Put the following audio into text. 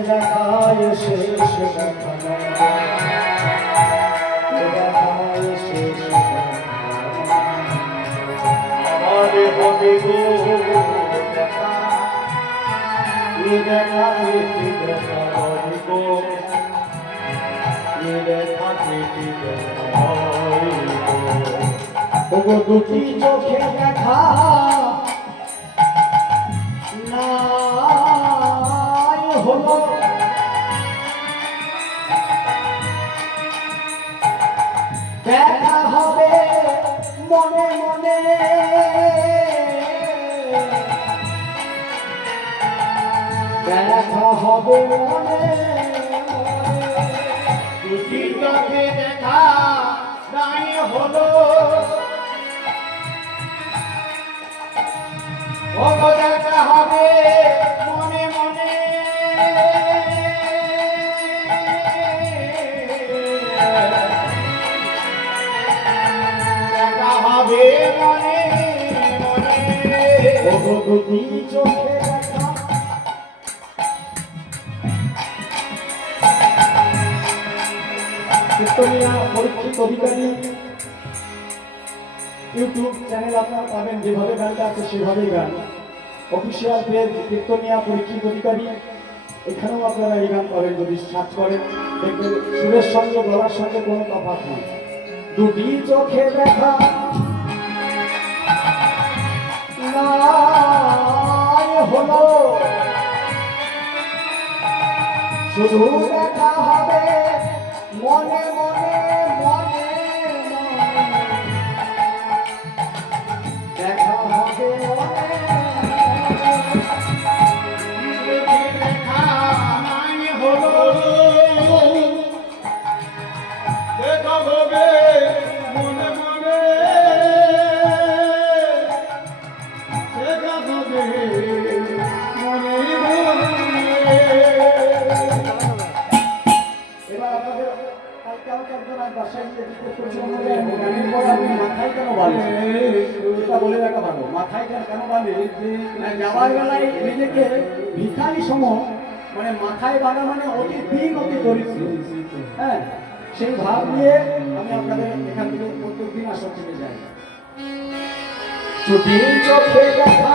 দেখায় শেষ দেখা দেখায় শেষ। আমারে হবে গো দেখা দেখা হবে গো দেখা দেখা হবে ওগো দুটি চোখে দেখা নাই হলো। দেখা হবে মনে মনে। দেখা হবে মনে মনে হলো দেখা হবে মনে মনে। দেখা হবে মনে চোখে কীর্তনিয়া পরীক্ষিত অধিকারী ইউটিউব চ্যানেল আপনারা পাবেন। যেভাবে গানটা আছে, সেভাবেই গান। অফিসিয়াল পেজ কীর্তনিয়া পরীক্ষিত অধিকারী এখানেও আপনারা এই গান পাবেন। যদি সার্চ করেন, দেখবেন সুরের সঙ্গে, গলার সঙ্গে কোনো তফাৎ নেই। দুটি চোখে দেখা হলো। শুধু দেখা হবে মনে মনে এবার আপনাদের কালকে আমাকে একজন আর বাসায় গিয়ে জিজ্ঞেস করেছিলাম গানের পর আপনি মাথায় কেন বাঁধেন? এটা বলে রাখা ভালো মাথায় কেন কেন বাঁধে যাওয়ার বেলায় নিজেকে ভিখারি সম মানে মাথায় বাঁধা মানে অতি দিন অতি দরিদ্র। হ্যাঁ সেই ভাব নিয়ে আমি আপনাদের এখান থেকে প্রত্যেক দিন আসর থেকে যাই। ছুটি চোখে দেখা